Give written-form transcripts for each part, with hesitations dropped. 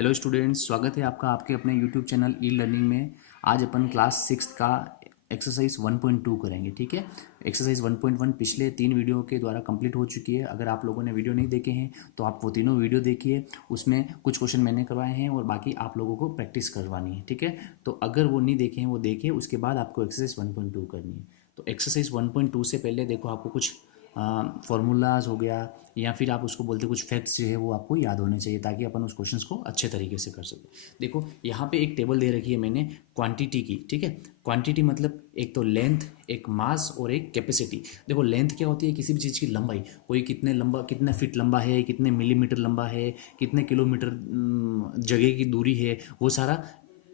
Hello students, स्वागत है आपका आपके अपने यूट्यूब चैनल ई लर्निंग में। आज अपन क्लास 6 का एक्सरसाइज 1.2 करेंगे। ठीक है, एक्सरसाइज 1.1 पिछले 3 वीडियो के द्वारा कंप्लीट हो चुकी है। अगर आप लोगों ने वीडियो नहीं देखे हैं तो आप वो तीनों वीडियो देखिए, उसमें कुछ क्वेश्चन मैंने करवाए हैं और बाकी आप लोगों को प्रैक्टिस करवानी है। ठीक है, तो अगर वो नहीं देखे हैं वो देखिए, उसके बाद आपको एक्सरसाइज 1.2 करनी है। तो एक्सरसाइज 1.2 से पहले देखो, आपको कुछ फार्मूलाज हो गया या फिर आप उसको बोलते कुछ फैक्ट्स जो है वो आपको याद होने चाहिए, ताकि अपन उस क्वेश्चंस को अच्छे तरीके से कर सकें। देखो यहाँ पे एक टेबल दे रखी है मैंने क्वांटिटी की। ठीक है, क्वांटिटी मतलब एक तो लेंथ, एक मास और एक कैपेसिटी। देखो लेंथ क्या होती है, किसी भी चीज़ की लंबाई, कोई कितने लंबा, कितने फीट लंबा है, कितने मिलीमीटर लंबा है, कितने किलोमीटर जगह की दूरी है, वो सारा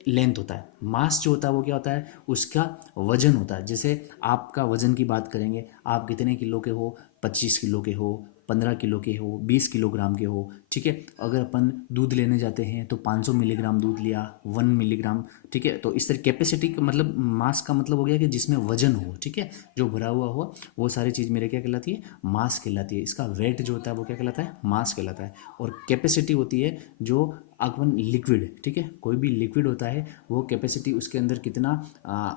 लेंथ होता है। मास जो होता है वो क्या होता है, उसका वजन होता है। जैसे आपका वजन की बात करेंगे, आप कितने किलो के हो, 25 किलो के हो, 15 किलो के हो, 20 किलोग्राम के हो। ठीक है, अगर अपन दूध लेने जाते हैं तो 500 मिलीग्राम दूध लिया, 1 मिलीग्राम। ठीक है, तो इस तरह कैपेसिटी का मतलब, मास का मतलब हो गया कि जिसमें वजन हो। ठीक है, जो भरा हुआ हो, वो सारी चीज़ मेरे क्या कहलाती है, मास कहलाती है। इसका वेट जो होता है वो क्या कहलाता है, मास कहलाता है। और कैपेसिटी होती है जो अपन लिक्विड, ठीक है, कोई भी लिक्विड होता है वो कैपेसिटी, उसके अंदर कितना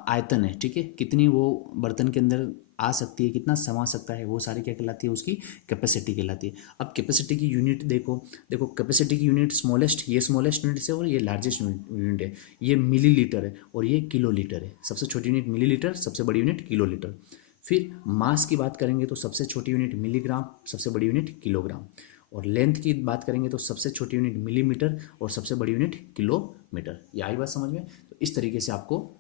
आयतन है, ठीक है, कितनी वो बर्तन के अंदर आ सकती है, कितना समा सकता है, वो सारी क्या कहलाती है, उसकी कैपेसिटी कहलाती है। अब कैपेसिटी की यूनिट देखो, देखो कैपेसिटी की यूनिट स्मॉलेस्ट, ये स्मॉलेस्ट यूनिट है और ये लार्जेस्ट यूनिट है। ये मिलीलीटर है और ये किलोलीटर है। सबसे छोटी यूनिट मिलीलीटर, सबसे बड़ी यूनिट किलोलीटर। फिर मास की बात करेंगे तो सबसे छोटी यूनिट मिलीग्राम, सबसे बड़ी यूनिट किलोग्राम। और लेंथ की बात करेंगे तो सबसे छोटी यूनिट मिलीमीटर और सबसे बड़ी यूनिट किलोमीटर। ये आई बात समझ में? तो इस तरीके से आपको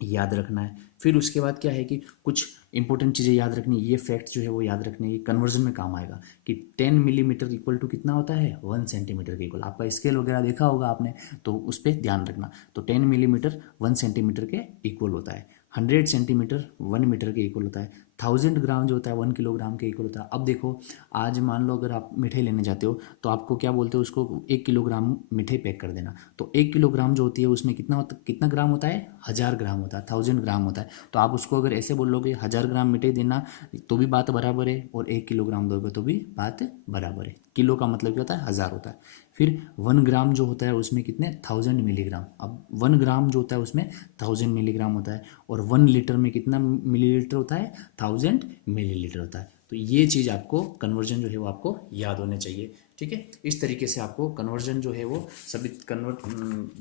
याद रखना है। फिर उसके बाद क्या है कि कुछ इंपॉर्टेंट चीज़ें याद रखनी है। ये फैक्ट जो है वो याद रखने, ये कन्वर्जन में काम आएगा कि 10 मिलीमीटर इक्वल टू कितना होता है, 1 सेंटीमीटर के इक्वल। आपका स्केल वगैरह देखा होगा आपने, तो उस पर ध्यान रखना। तो 10 मिलीमीटर 1 सेंटीमीटर के इक्वल होता है। 100 सेंटीमीटर 1 मीटर के इक्वल होता है। 1000 ग्राम जो होता है 1 किलोग्राम के इक्वल होता है। अब देखो, आज मान लो अगर आप मिठाई लेने जाते हो तो आपको क्या बोलते हो, उसको 1 किलोग्राम मिठाई पैक कर देना। तो 1 किलोग्राम जो होती है उसमें कितना ग्राम होता है, 1000 ग्राम होता है, 1000 ग्राम होता है। तो आप उसको अगर ऐसे बोलोगे 1000 ग्राम मिठाई देना तो भी बात बराबर है, और 1 किलोग्राम दोगे तो भी बात बराबर है। किलो का मतलब क्या होता है, 1000 होता है। फिर 1 ग्राम जो होता है उसमें कितने, 1000 मिलीग्राम। अब 1 ग्राम जो होता है उसमें 1000 मिलीग्राम होता है। और 1 लीटर में कितना मिलीलीटर होता है, 1000 मिलीलीटर होता है। तो ये चीज़ आपको, कन्वर्जन जो है वो आपको याद होने चाहिए। ठीक है, इस तरीके से आपको कन्वर्जन जो है वो सभी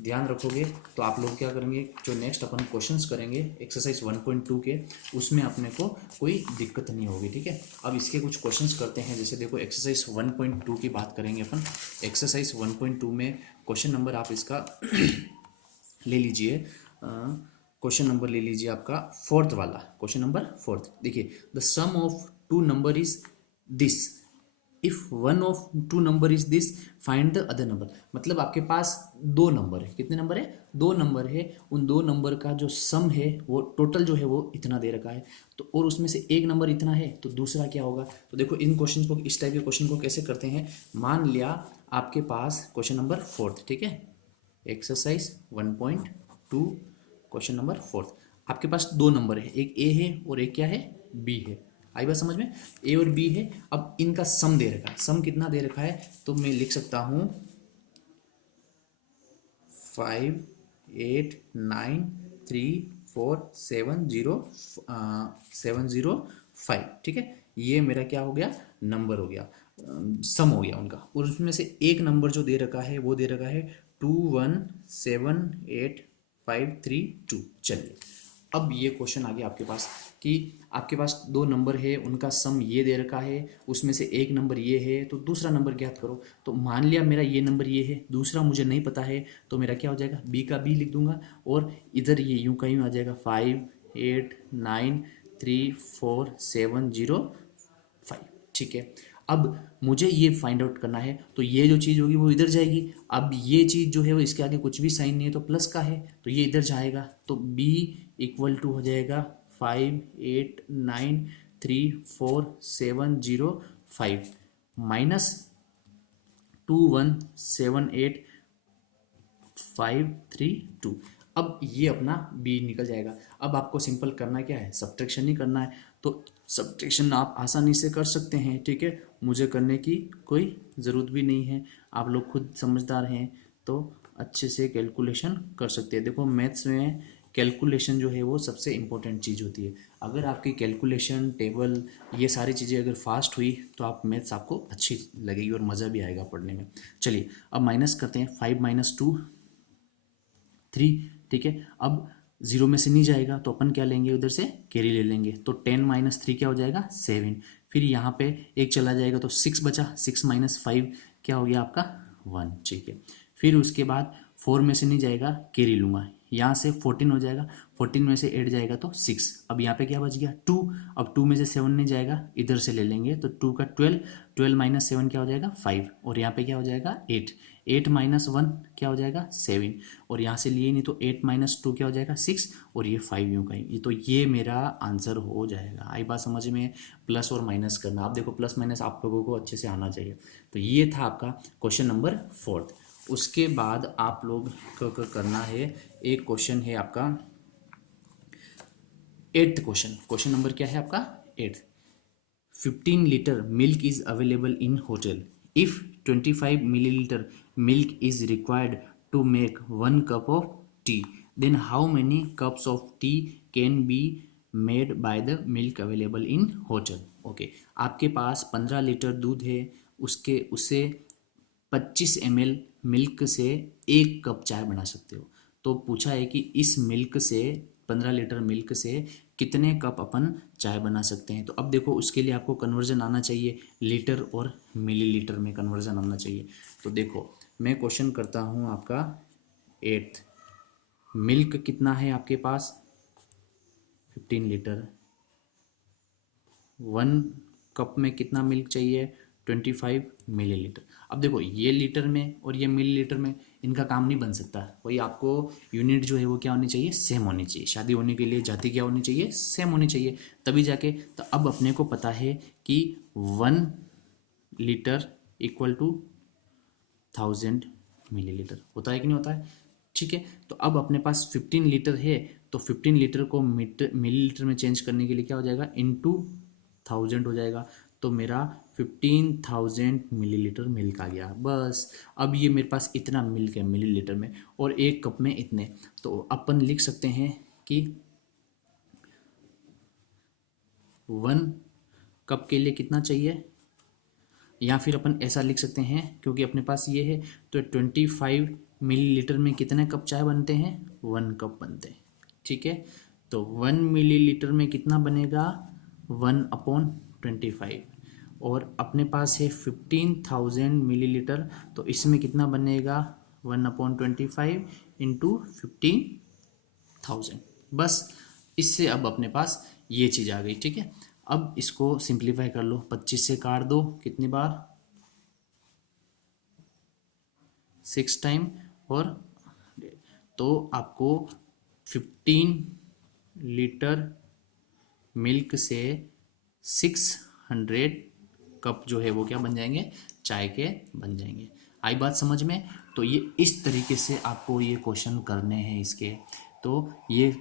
ध्यान रखोगे तो आप लोग क्या करेंगे, जो नेक्स्ट अपन क्वेश्चंस करेंगे एक्सरसाइज 1.2 के, उसमें अपने को कोई दिक्कत नहीं होगी। ठीक है, अब इसके कुछ क्वेश्चंस करते हैं। जैसे देखो एक्सरसाइज 1.2 की बात करेंगे अपन। एक्सरसाइज 1.2 में क्वेश्चन नंबर आप इसका ले लीजिए, क्वेश्चन नंबर ले लीजिए आपका फोर्थ वाला, क्वेश्चन नंबर फोर्थ। देखिए, the sum of two number is this, if one of two number is this, find the other number. मतलब आपके पास दो नंबर है, कितने नंबर है, दो नंबर है। उन दो नंबर का जो सम है वो टोटल जो है वो इतना दे रखा है, तो और उसमें से एक नंबर इतना है, तो दूसरा क्या होगा। तो देखो इन क्वेश्चन को, इस टाइप के क्वेश्चन को कैसे करते हैं। मान लिया आपके पास क्वेश्चन नंबर फोर्थ, ठीक है, एक्सरसाइज 1.2 क्वेश्चन नंबर फोर्थ। आपके पास दो नंबर है, एक ए है और एक क्या है, बी है। आई बात समझ में, ए और बी है। अब इनका सम दे रखा है, सम कितना दे रखा है, तो मैं लिख सकता हूं 58893470 705। ठीक है, ये मेरा क्या हो गया, नंबर हो गया, सम हो गया उनका। और उसमें से एक नंबर जो दे रखा है वो दे रखा है 2178532। चलिए, अब ये क्वेश्चन आ गया आपके पास कि आपके पास दो नंबर है, उनका सम ये दे रखा है, उसमें से एक नंबर ये है, तो दूसरा नंबर ज्ञात करो। तो मान लिया मेरा ये नंबर ये है, दूसरा मुझे नहीं पता है, तो मेरा क्या हो जाएगा, बी का बी लिख दूंगा, और इधर ये यूं का यूं आ जाएगा 58934705। ठीक है, अब मुझे ये फाइंड आउट करना है, तो ये जो चीज़ होगी वो इधर जाएगी। अब ये चीज़ जो है वो, इसके आगे कुछ भी साइन नहीं है तो प्लस का है, तो ये इधर जाएगा। तो बी इक्वल टू हो जाएगा 58934705 माइनस 2178532। अब ये अपना बी निकल जाएगा। अब आपको सिंपल करना क्या है, सब्ट्रैक्शन ही करना है। तो सब्ट्रैक्शन आप आसानी से कर सकते हैं। ठीक है, मुझे करने की कोई ज़रूरत भी नहीं है, आप लोग खुद समझदार हैं। तो अच्छे से कैलकुलेशन कर सकते हैं। देखो मैथ्स में कैलकुलेशन जो है वो सबसे इम्पोर्टेंट चीज़ होती है। अगर आपकी कैलकुलेशन टेबल ये सारी चीज़ें अगर फास्ट हुई तो आप मैथ्स आपको अच्छी लगेगी और मज़ा भी आएगा पढ़ने में। चलिए अब माइनस करते हैं, 5 माइनस 2 3, ठीक है। अब जीरो में से नहीं जाएगा तो अपन क्या लेंगे, उधर से कैरी ले लेंगे, तो 10 माइनस 3 क्या हो जाएगा 7। फिर यहाँ पे एक चला जाएगा तो 6 बचा, 6 माइनस 5 क्या हो गया आपका 1, ठीक है। फिर उसके बाद 4 में से नहीं जाएगा, कैरी लूँगा, यहाँ से 14 हो जाएगा, 14 में से 8 जाएगा तो 6। अब यहाँ पे क्या बच गया 2। अब 2 में से 7 नहीं जाएगा, इधर से ले लेंगे तो 2 का 12, 12 माइनस 7 क्या हो जाएगा 5, और यहाँ पे क्या हो जाएगा 8, 8 माइनस 1 क्या हो जाएगा 7, और यहाँ से लिए नहीं तो 8 माइनस 2 क्या हो जाएगा 6, और ये 5 यूँ कहीं, ये तो ये मेरा आंसर हो जाएगा। आई बात समझ में, प्लस और माइनस करना, आप देखो प्लस माइनस आप लोगों को अच्छे से आना चाहिए। तो ये था आपका क्वेश्चन नंबर 4। उसके बाद आप लोग को करना है, एक क्वेश्चन है आपका 8th क्वेश्चन। क्वेश्चन नंबर क्या है आपका 8th। 15 liter milk is available in hotel. If 25 milliliter milk is required to make 1 cup of tea, then how many cups of tea can be made by the milk available in hotel? Okay, आपके पास 15 litre दूध है, उससे 25 ml milk से 1 cup चाय बना सकते हो। तो पूछा है कि इस मिल्क से 15 लीटर मिल्क से कितने कप अपन चाय बना सकते हैं। तो अब देखो उसके लिए आपको कन्वर्जन आना चाहिए, लीटर और मिलीलीटर में कन्वर्जन आना चाहिए। तो देखो मैं क्वेश्चन करता हूँ आपका 8th। मिल्क कितना है आपके पास 15 लीटर, 1 कप में कितना मिल्क चाहिए 25 मिलीलीटर। अब देखो ये लीटर में और ये मिलीलीटर में इनका काम नहीं बन सकता, वही आपको यूनिट जो है वो क्या होनी चाहिए, सेम होनी चाहिए। शादी होने के लिए जाति क्या होनी चाहिए, सेम होनी चाहिए, तभी जाके। तो अब अपने को पता है कि 1 लीटर इक्वल टू 1000 मिलीलीटर होता है कि नहीं होता है, ठीक है। तो अब अपने पास 15 लीटर है, तो 15 लीटर को मिलीलीटर में चेंज करने के लिए क्या हो जाएगा, इनटू 1000 हो जाएगा। तो मेरा 15,000 मिलीलीटर मिल्क आ गया। बस अब ये मेरे पास इतना मिल्क है मिलीलीटर में, और 1 कप में इतने। तो अपन लिख सकते हैं कि 1 कप के लिए कितना चाहिए, या फिर अपन ऐसा लिख सकते हैं क्योंकि अपने पास ये है, तो 25 मिलीलीटर में कितने कप चाय बनते हैं, 1 कप बनते हैं, ठीक है। तो 1 मिलीलीटर में कितना बनेगा 1/25, और अपने पास है 15,000 मिलीलीटर, तो इसमें कितना बनेगा 1/25 इंटू 15,000। बस इससे अब अपने पास ये चीज़ आ गई, ठीक है। अब इसको सिंप्लीफाई कर लो, 25 से काट दो, कितनी बार 6 टाइम, और तो आपको 15 लीटर मिल्क से 600 कप जो है वो क्या बन जाएंगे, चाय के बन जाएंगे। आई बात समझ में। तो ये इस तरीके से आपको ये क्वेश्चन करने हैं इसके। तो ये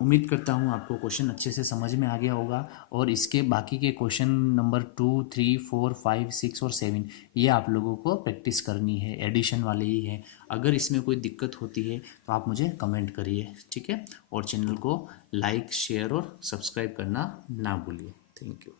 उम्मीद करता हूँ आपको क्वेश्चन अच्छे से समझ में आ गया होगा, और इसके बाकी के क्वेश्चन नंबर 2, 3, 4, 5, 6 और 7 ये आप लोगों को प्रैक्टिस करनी है, एडिशन वाले ही हैं। अगर इसमें कोई दिक्कत होती है तो आप मुझे कमेंट करिए, ठीक है। और चैनल को लाइक, शेयर और सब्सक्राइब करना ना भूलिए। Thank you.